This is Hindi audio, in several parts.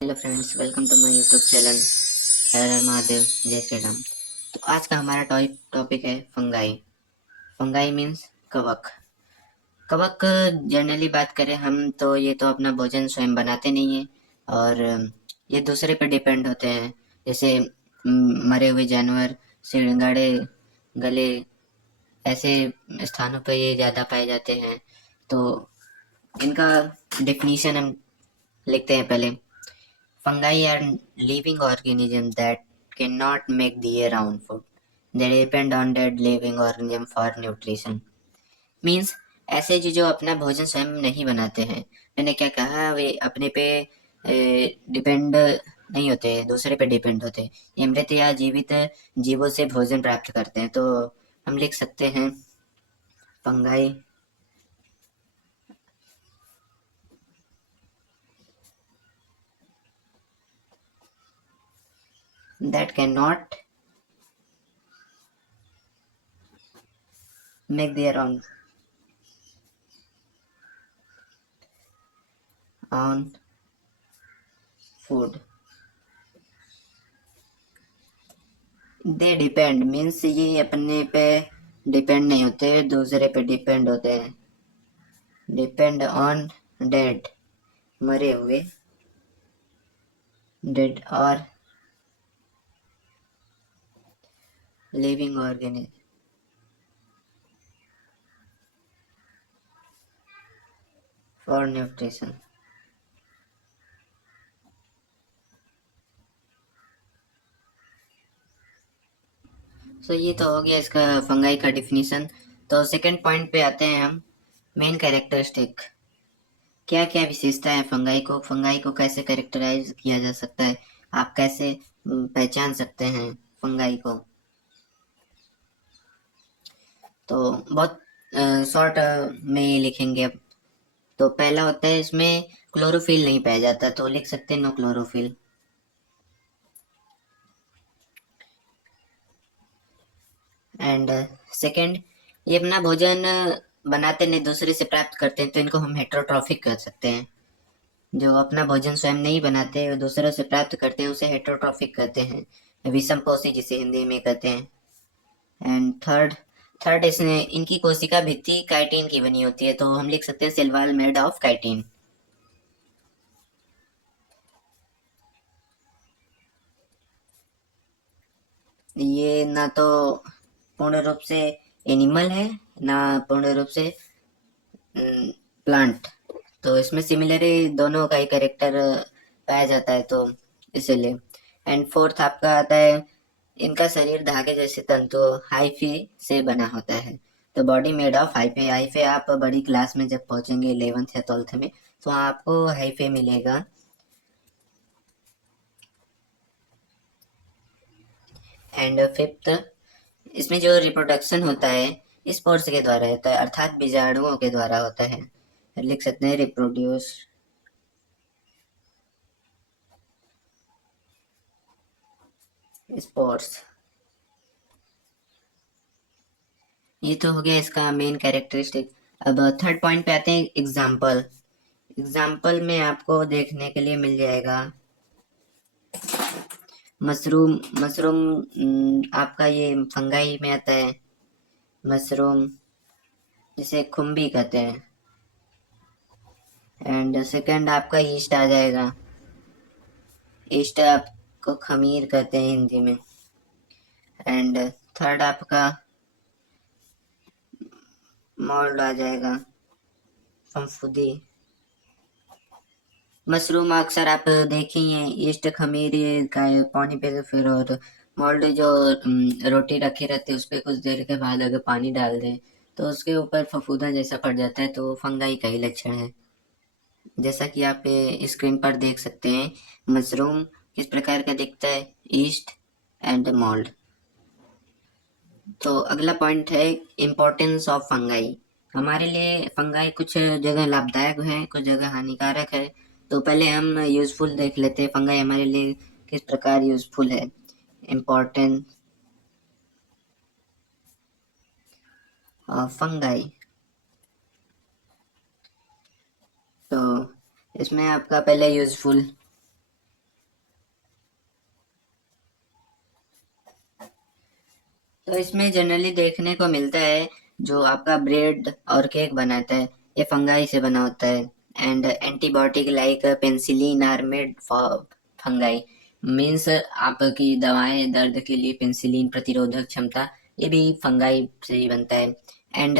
Hello friends, welcome to my YouTube channel. हर हर महादेव, जय श्री राम। तो आज का हमारा टॉपिक है फंगाई। फंगाई मीन्स कवक। कवक जनरली बात करें हम तो ये तो अपना भोजन स्वयं बनाते नहीं है और ये दूसरे पे डिपेंड होते हैं। जैसे मरे हुए जानवर, सिंगाड़े, गले, ऐसे स्थानों पे ये ज़्यादा पाए जाते हैं। तो इनका डेफिनीशन हम लिखते हैं पहले। Fungi are living organisms that cannot make the year-round food. They depend on dead living organism for nutrition. Means ऐसे जो अपना भोजन स्वयं नहीं बनाते हैं। मैंने क्या कहा, वे अपने पे डिपेंड नहीं होते, दूसरे पे डिपेंड होते हैं। ये मृत या जीवित जीवों से भोजन प्राप्त करते हैं। तो हम लिख सकते हैं fungi that cannot make their own food. They depend means ये अपने पे डिपेंड नहीं होते, दूसरे पे डिपेंड होते हैं। डिपेंड ऑन डेड, मरे हुए, डेड और लिविंग ऑर्गेनिज्म फॉर न्यूट्रिशन। सो ये तो हो गया इसका फंगाई का डिफिनीशन। तो सेकंड पॉइंट पे आते हैं हम, मेन कैरेक्टरिस्टिक। क्या क्या विशेषता है फंगाई को कैसे कैरेक्टराइज किया जा सकता है, आप कैसे पहचान सकते हैं फंगाई को। तो बहुत शॉर्ट में ये लिखेंगे अब। तो पहला होता है, इसमें क्लोरोफिल नहीं पाया जाता, तो लिख सकते हैं नो क्लोरोफिल। एंड सेकंड, ये अपना भोजन बनाते नहीं, दूसरे से प्राप्त करते हैं, तो इनको हम हेट्रोट्रॉफिक कह सकते हैं। जो अपना भोजन स्वयं नहीं बनाते और दूसरों से प्राप्त करते हैं उसे हेट्रोट्रॉफिक कहते हैं, विषमपोषी जिसे हिंदी में कहते हैं। एंड थर्ड, इसमें इनकी कोशिका भित्ति काइटिन की बनी होती है, तो हम लिख सकते हैं cell wall made of chitin. ये ना तो पूर्ण रूप से एनिमल है, ना पूर्ण रूप से प्लांट। तो इसमें सिमिलरली दोनों का ही कैरेक्टर पाया जाता है, तो इसीलिए। एंड फोर्थ आपका आता है, इनका शरीर धागे जैसे तंतु हाइफी से बना होता है। तो body made of hyphae. Hyphae आप बड़ी क्लास में जब पहुंचेंगे 11th या 12th में, तो आपको हाइफे मिलेगा। एंड फिफ्थ, इसमें जो रिप्रोडक्शन होता है स्पोर्स के द्वारा होता है, अर्थात बीजाणुओं के द्वारा होता है। लिख सकते हैं रिप्रोड्यूस स्पोर्स। ये तो हो गया इसका मेन कैरेक्टरिस्टिक। अब थर्ड पॉइंट पे आते हैं, एग्जाम्पल। एग्जाम्पल में आपको देखने के लिए मिल जाएगा मशरूम। मशरूम आपका ये फंगाई में आता है। मशरूम जिसे खुम्बी कहते हैं। एंड सेकंड आपका ईस्ट आ जाएगा। ईस्ट आपको खमीर कहते हैं हिंदी में। एंड थर्ड आपका मोल्ड आ जाएगा, फफूंदी। मशरूम अक्सर आप देखेंगे ईस्ट खमीर का पानी पे, फिर और मोल्ड जो रोटी रखी रहती है उस पर कुछ देर के बाद अगर पानी डाल दें तो उसके ऊपर फफूंदा जैसा पड़ जाता है, तो फंगाई का ही लक्षण है। जैसा कि आप स्क्रीन पर देख सकते हैं मशरूम किस प्रकार का दिखता है, ईस्ट एंड मोल्ड। तो अगला पॉइंट है इम्पोर्टेंस ऑफ फंगाई। हमारे लिए फंगाई कुछ जगह लाभदायक है, कुछ जगह हानिकारक है। तो पहले हम यूजफुल देख लेते हैं, फंगाई हमारे लिए किस प्रकार यूजफुल है। Importance of fungi. तो इसमें आपका पहले यूजफुल, तो इसमें जनरली देखने को मिलता है जो आपका ब्रेड और केक बनाता है ये फंगाई से बना होता है। And antibiotic like penicillin are made for fungi means आपकी दवाएं दर्द के लिए पेंसिलिन प्रतिरोधक क्षमता ये भी फंगाई से ही बनता है। एंड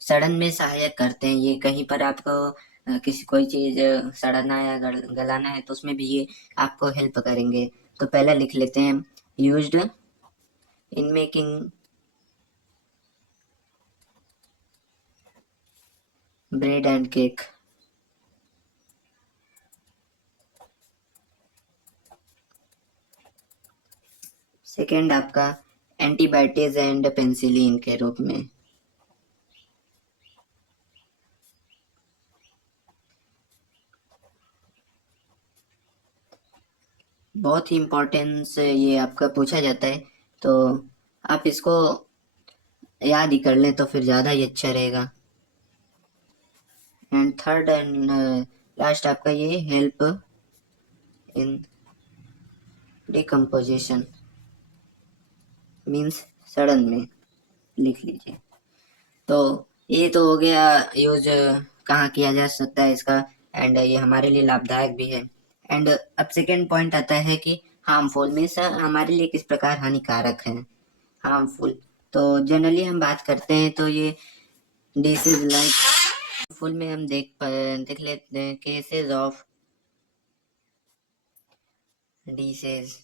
सड़न में सहायक करते हैं ये कहीं पर आपको किसी कोई चीज सड़ना या गलाना है तो उसमें भी ये आपको हेल्प करेंगे। तो पहले लिख लेते हैं used in making bread and cake. Second आपका एंटीबायोटिक्स एंड पेंसिलिन के रूप में। बहुत ही इम्पोर्टेंस ये आपका पूछा जाता है तो आप इसको याद ही कर लें तो फिर ज़्यादा ही अच्छा रहेगा। एंड थर्ड एंड लास्ट आपका ये हेल्प इन डिकम्पोजिशन मीन्स सड़न में लिख लीजिए। तो ये तो हो गया यूज कहाँ किया जा सकता है इसका एंड ये हमारे लिए लाभदायक भी है। एंड अब सेकेंड पॉइंट आता है कि हार्मफुल मीन्स हमारे लिए किस प्रकार हानिकारक है। हार्मफुल तो जनरली हम बात करते हैं तो ये डिसीज लाइक फुल में हम देख लेते हैं cases of disease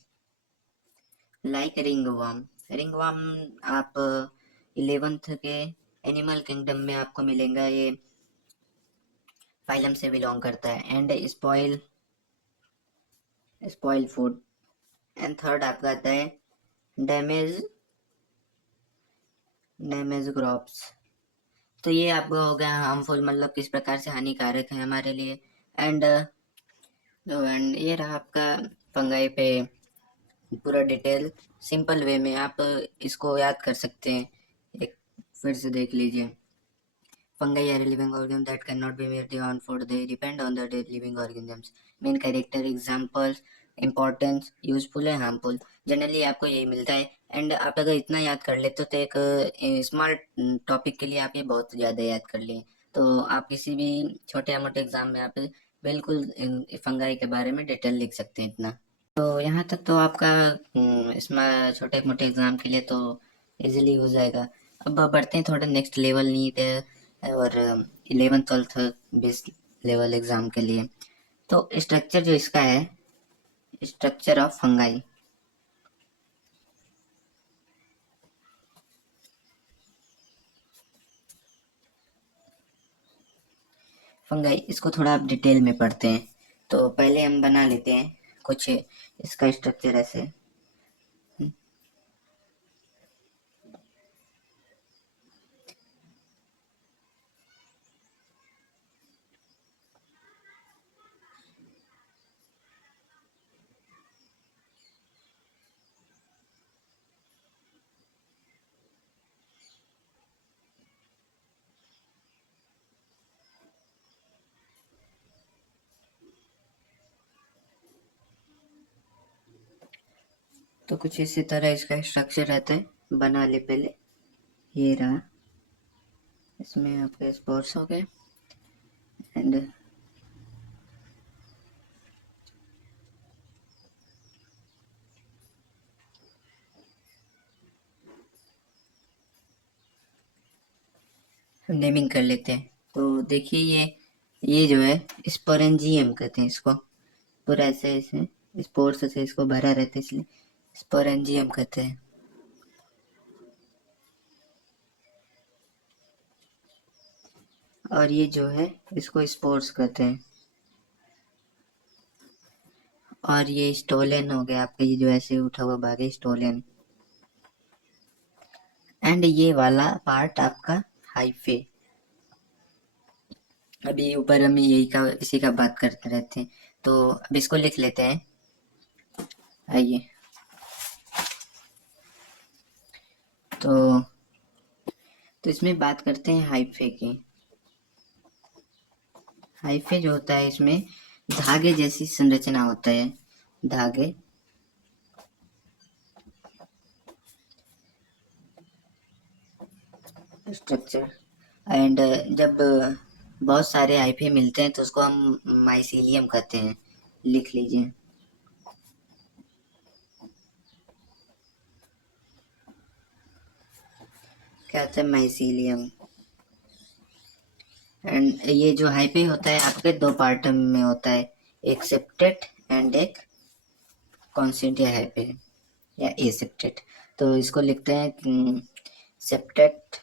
like ringworm. Ringworm आप 11th के एनिमल किंगडम में आपको मिलेगा ये फाइलम से बिलोंग करता है। And spoil food. And third आपका आता है डैमेज डैमेज क्रॉप्स। तो ये आपका हो गया हार्मफुल मतलब किस प्रकार से हानिकारक है हमारे लिए। एंड एंड ये रहा आपका फंगाई पे पूरा डिटेल सिंपल वे में आप इसको याद कर सकते हैं। एक फिर से देख लीजिए। Fungi are living organisms that cannot be merely on food. They depend on the dead living organisms. Main character examples importance useful है हार्मफुल जनरली आपको यही मिलता है। एंड आप अगर इतना याद कर लेते तो एक स्मॉल टॉपिक के लिए आप ये बहुत ज़्यादा याद कर लिए तो आप किसी भी छोटे या मोटे एग्जाम में आप बिल्कुल फंगाई के बारे में डिटेल लिख सकते हैं इतना। तो यहाँ तक तो आपका इसमें छोटे मोटे एग्जाम के लिए तो इजीली हो जाएगा। अब बढ़ते हैं थोड़ा नेक्स्ट लेवल नीट और 11th 12th base level exam के लिए। तो स्ट्रक्चर जो इसका है स्ट्रक्चर ऑफ फंगाई। फंगाई इसको थोड़ा आप डिटेल में पढ़ते हैं तो पहले हम बना लेते हैं कुछ इसका स्ट्रक्चर ऐसे। तो कुछ इसी तरह इसका स्ट्रक्चर रहता है बना ले पहले। ये रहा इसमें आपके स्पोर्ट्स हो गए एंड नेमिंग कर लेते हैं। तो देखिए ये जो है स्पोरेंजियम कहते हैं इसको। पूरा ऐसे ऐसे स्पोर्स से इसको भरा रहता है इसलिए स्पोरेंजियम कहते हैं। और ये जो है इसको स्पोर्स कहते हैं। और ये स्टोलेन हो गया आपका ये जो ऐसे उठा हुआ भाग है स्टोलेन। एंड ये वाला पार्ट आपका हाइफे। अभी ऊपर हम यही का इसी का बात करते रहते हैं तो अब इसको लिख लेते हैं। आइए तो इसमें बात करते हैं हाइफे की। हाइफे जो होता है इसमें धागे जैसी संरचना होता है। धागे स्ट्रक्चर। एंड जब बहुत सारे हाइफे मिलते हैं तो उसको हम माइसीलियम कहते हैं। लिख लीजिए। क्या होता है माइसीलियम। एंड ये जो हाइफे होता है आपके दो पार्ट में होता है, एक सेप्टेट एंड एक कॉन्सेंट्रिक हाइफे या एसेप्टेट। तो इसको लिखते हैं सेप्टेट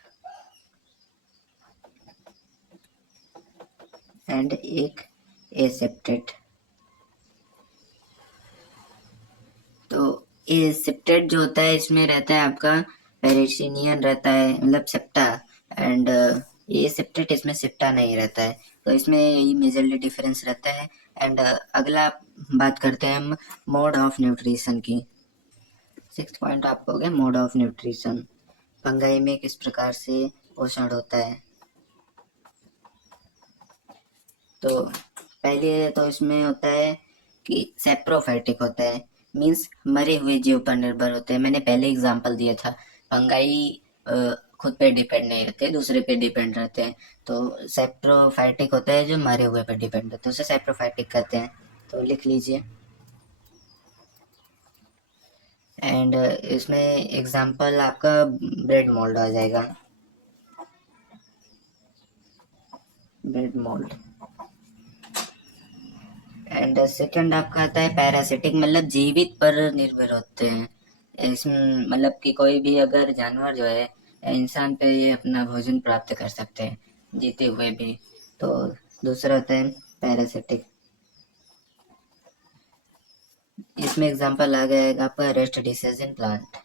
एंड एक एसेप्टेट। तो एसेप्टेट जो होता है इसमें रहता है आपका पेरिसिनियन रहता है, मतलब सेप्टा। एंड ये सेप्टेट, इसमें सेप्टा नहीं रहता है। तो इसमें ये मेजरली डिफरेंस रहता है। एंड अगला बात करते हैं हम मोड ऑफ न्यूट्रिशन की। 6 पॉइंट आपको हो गया मोड ऑफ न्यूट्रिशन। फंगाई में किस प्रकार से पोषण होता है। तो पहले तो इसमें होता है कि सेप्रोफाइटिक होता है, मीन्स मरे हुए जीव पर निर्भर होते हैं। मैंने पहले एग्जांपल दिया था। फंगाई खुद पे डिपेंड नहीं रहते, दूसरे पे डिपेंड रहते हैं। तो सेप्रोफाइटिक होता है जो मरे हुए पर डिपेंड रहते हैं, उसे सेप्रोफाइटिक कहते हैं। तो लिख लीजिए। एंड इसमें एग्जांपल आपका ब्रेड मोल्ड आ जाएगा। Bread mould. एंड सेकंड आपका आता है पैरासिटिक, मतलब जीवित पर निर्भर होते हैं। इसमें मतलब कि कोई भी अगर जानवर जो है इंसान पे ये अपना भोजन प्राप्त कर सकते हैं जीते हुए भी। तो दूसरा होता है पैरासिटिक। इसमें एग्जांपल आ जाएगा आपका rest disease in plant.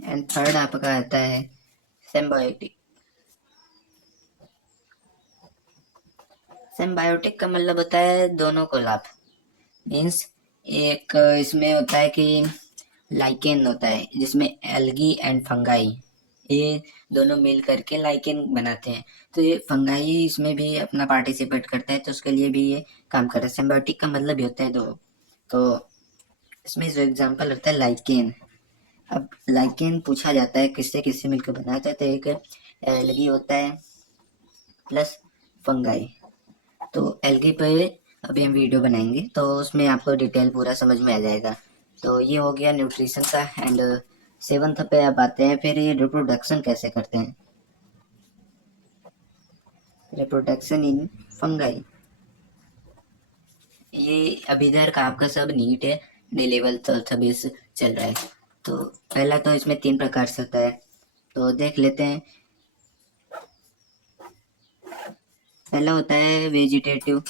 And third आपका आता है सिम्बायोटिक। सिम्बायोटिक का मतलब होता है दोनों को लाभ। मीन्स एक इसमें होता है कि लाइकेन होता है जिसमें एल्गी एंड फंगाई, ये दोनों मिल करके लाइकेन बनाते हैं। तो ये फंगाई इसमें भी अपना पार्टिसिपेट करता है, तो उसके लिए भी ये काम कर रहा है। सिम्बायोटिक का मतलब ही होता है दो। तो इसमें जो एग्जांपल होता है लाइकेन। अब लाइकेन पूछा जाता है किससे किससे मिलकर बनाता है, तो एक एल्गी होता है प्लस फंगाई। तो एल्गी पे अभी हम वीडियो बनाएंगे तो उसमें आपको डिटेल पूरा समझ में आ जाएगा। तो ये हो गया न्यूट्रिशन का। एंड सेवंथ पे आप आते हैं, फिर ये रिप्रोडक्शन कैसे करते हैं। Reproduction in fungi. ये अभी इधर का आपका सब नीट है, डी लेवल सभी चल रहा है। तो पहला तो इसमें 3 प्रकार से होता है, तो देख लेते हैं। पहला होता है वेजिटेटिव।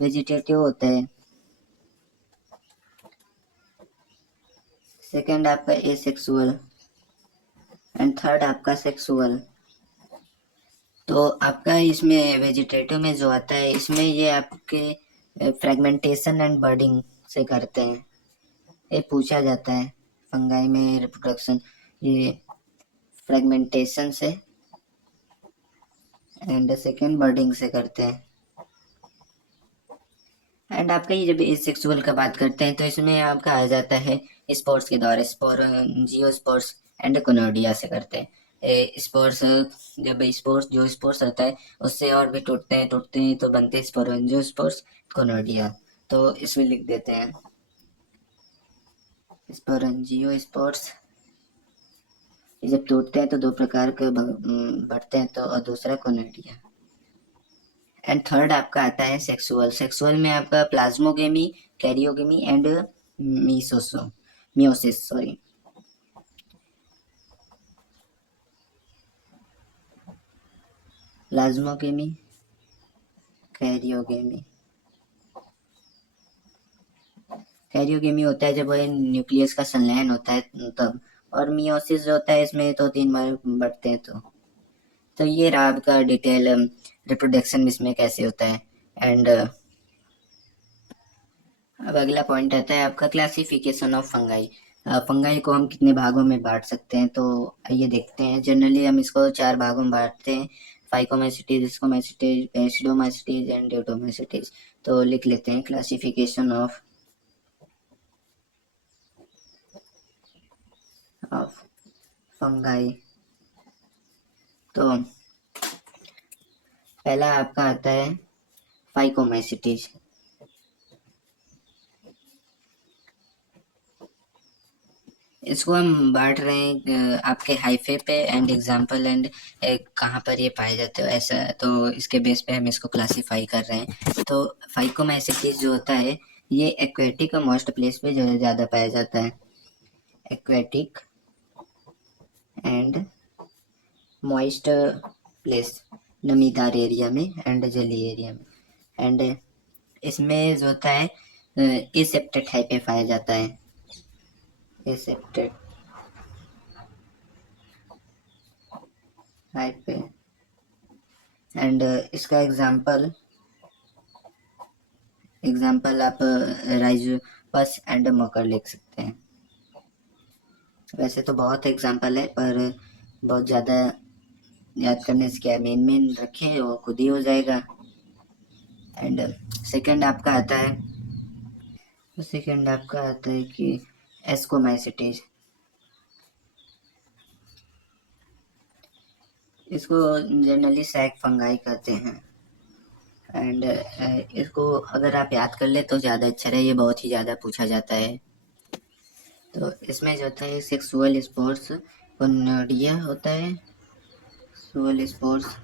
वेजिटेटिव होता है। सेकंड आपका एसेक्सुअल। एंड थर्ड आपका सेक्सुअल। तो आपका इसमें वेजिटेटिव में जो आता है, इसमें ये आपके फ्रेगमेंटेशन एंड बर्डिंग से करते हैं। ये पूछा जाता है फंगाई में रिप्रोडक्शन, ये फ्रेगमेंटेशन से एंड सेकेंड बर्डिंग से करते हैं। एंड आपका ये जब सेक्सुअल का बात करते हैं तो इसमें आपका आ जाता है स्पोर्स के द्वारा, स्पोर जियो स्पोर्स एंड कोनोडिया से करते हैं। स्पोर्स, जब स्पोर्स जो स्पोर्स रहता है उससे और भी टूटते हैं तो बनते हैं स्पोरेंजियो स्पोर्स कोनोडिया। तो इसमें लिख देते हैं स्पोरेंजियो स्पोर्स। ये जब टूटते हैं तो 2 प्रकार के बढ़ते हैं, तो और दूसरा कोनोडिया। एंड थर्ड आपका आता है सेक्सुअल। सेक्सुअल में आपका प्लाज्मोगेमी, कैरियोगेमी एंड मीसोसो meiosis sorry. Plasmogamy, karyogamy. Karyogamy होता है जब वो न्यूक्लियस का संलयन होता है तब। और मियोसिस जो होता है इसमें तो 3 बार बढ़ते हैं। तो ये रहा आपका डिटेल रिप्रोडक्शन इसमें कैसे होता है। एंड अब अगला पॉइंट आता है आपका क्लासिफिकेशन ऑफ फंगाई। फंगाई को हम कितने भागों में बांट सकते हैं, तो आइए देखते हैं। जनरली हम इसको 4 भागों में बांटते हैं। Phycomycetes, ascomycetes, basidiomycetes and deuteromycetes. तो लिख लेते हैं क्लासिफिकेशन ऑफ फंगाई। तो पहला आपका आता है फाइकोमाइसिटीज। इसको हम बांट रहे हैं आपके हाइफे पे एंड एग्जाम्पल एंड कहाँ पर ये पाए जाते हो ऐसा, तो इसके बेस पे हम इसको क्लासीफाई कर रहे हैं। तो फाइकोमाइसिटीज जो होता है ये एक्वेटिक और मॉइस्ट प्लेस पे जो है ज़्यादा पाया जाता है। एक्वेटिक एंड मॉइस्ट प्लेस, नमीदार एरिया में एंड जलीय एरिया में। एंड इसमें जो होता है एसेप्टेड टाइप पे पाया जाता है। एसेप्टेड टाइप पे एंड इसका एग्जाम्पल आप राइजोपस एंड मकर लिख सकते हैं। वैसे तो बहुत एग्जाम्पल है पर बहुत ज़्यादा याद करने से क्या, मेन रखें वो खुद ही हो जाएगा। एंड सेकंड आपका आता है कि एस्कोमाइसिटीज। इसको जनरली सैक फंगाई कहते हैं। एंड इसको अगर आप याद कर ले तो ज़्यादा अच्छा रहे, ये बहुत ही ज़्यादा पूछा जाता है। तो इसमें जो होता है सेक्सुअल स्पोर्ट्स गोनोरिया होता है, सेक्सुअल स्पोर्ट्स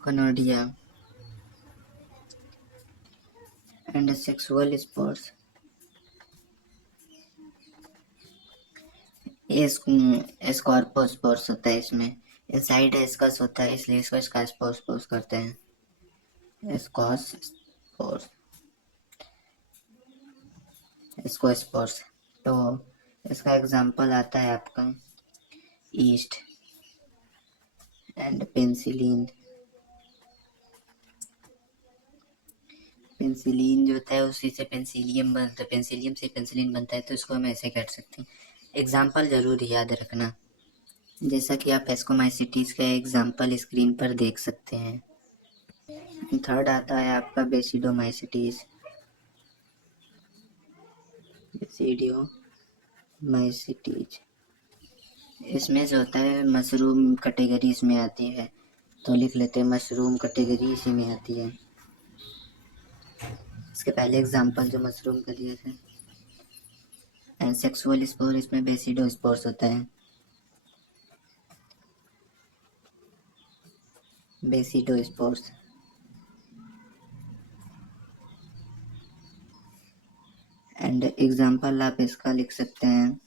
गोनोरिया एंड सेक्सुअल स्पोर्ट्स स्कॉर्पोस्पोर्स होता है। इसमें इनसाइड एस्कस होता है इसलिए इसको स्कॉर्पोस्पोर्स करते हैं। स्कॉर्पोस्पोर्स। तो इसका एग्जांपल आता है आपका ईस्ट एंड पेंसिलिन। पेंसिलिन जो होता है उसी से पेंसिलियम बनता है, पेंसिलियम से पेंसिलिन बनता है, तो इसको हम ऐसे कह सकते हैं। एग्जाम्पल जरूर याद रखना, जैसा कि आप एस्कोमाइसिटीज का एग्जाम्पल स्क्रीन पर देख सकते हैं। थर्ड आता है आपका बेसिडोमाइसिटीज। इसमें जो होता है मशरूम कैटेगरी इसमें आती है, तो लिख लेते हैं मशरूम कैटेगरी इसी में आती है। इसके पहले एग्जाम्पल जो मशरूम का दिए थे। एंड सेक्सुअल स्पोर, इसमें बेसिडोस्पोर्स होता है, बेसिडोस्पोर्स। एंड एग्जाम्पल आप इसका लिख सकते हैं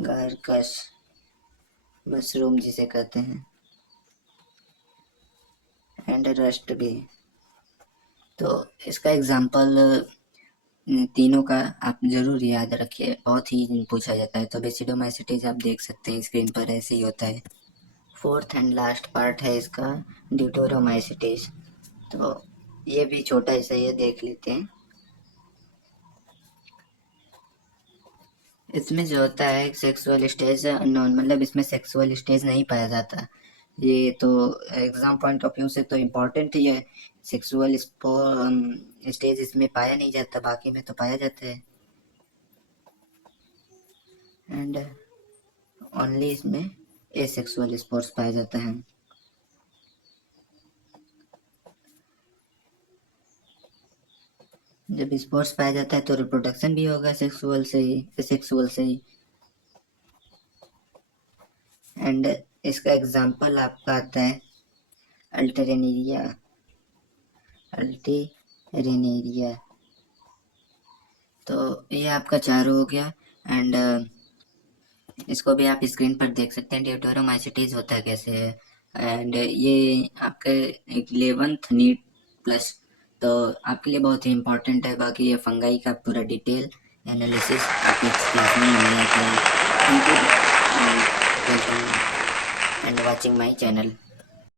गारकश मशरूम जिसे कहते हैं, एंड रस्ट भी। तो इसका एग्जाम्पल तीनों का आप जरूर याद रखिए, बहुत ही पूछा जाता है। तो बेसिडोमाइसिटीज आप देख सकते हैं स्क्रीन पर ऐसे ही होता है। फोर्थ एंड लास्ट पार्ट है इसका ड्यूटोरोमाइसिटीज। तो ये भी छोटा ऐसा ही है, देख लेते हैं। इसमें जो होता है सेक्सुअल स्टेज अननोन, मतलब इसमें सेक्सुअल स्टेज नहीं पाया जाता। ये तो एग्जाम पॉइंट ऑफ व्यू से तो इम्पोर्टेंट ही है। सेक्सुअल स्टेज इसमें पाया नहीं जाता, बाकी में तो पाया जाता है। एंड ओनली इसमें एसेक्सुअल स्पोर्ट्स पाया जाता है। जब स्पोर्ट्स पाया जाता है तो रिप्रोडक्शन भी होगा सेक्सुअल से ही। एंड इसका एग्जांपल आपका आता है अल्टेरेनेरिया। तो ये आपका चारों हो गया। एंड इसको भी आप स्क्रीन पर देख सकते हैं ड्यूटोरोमाइसिटीज होता कैसे है। एंड ये आपके 11th नीट प्लस, तो आपके लिए बहुत ही इम्पोर्टेंट है। बाकी ये फंगाई का पूरा डिटेल एनालिसिस आपके क्लास में मिल जाता है। Thank you and watching my channel.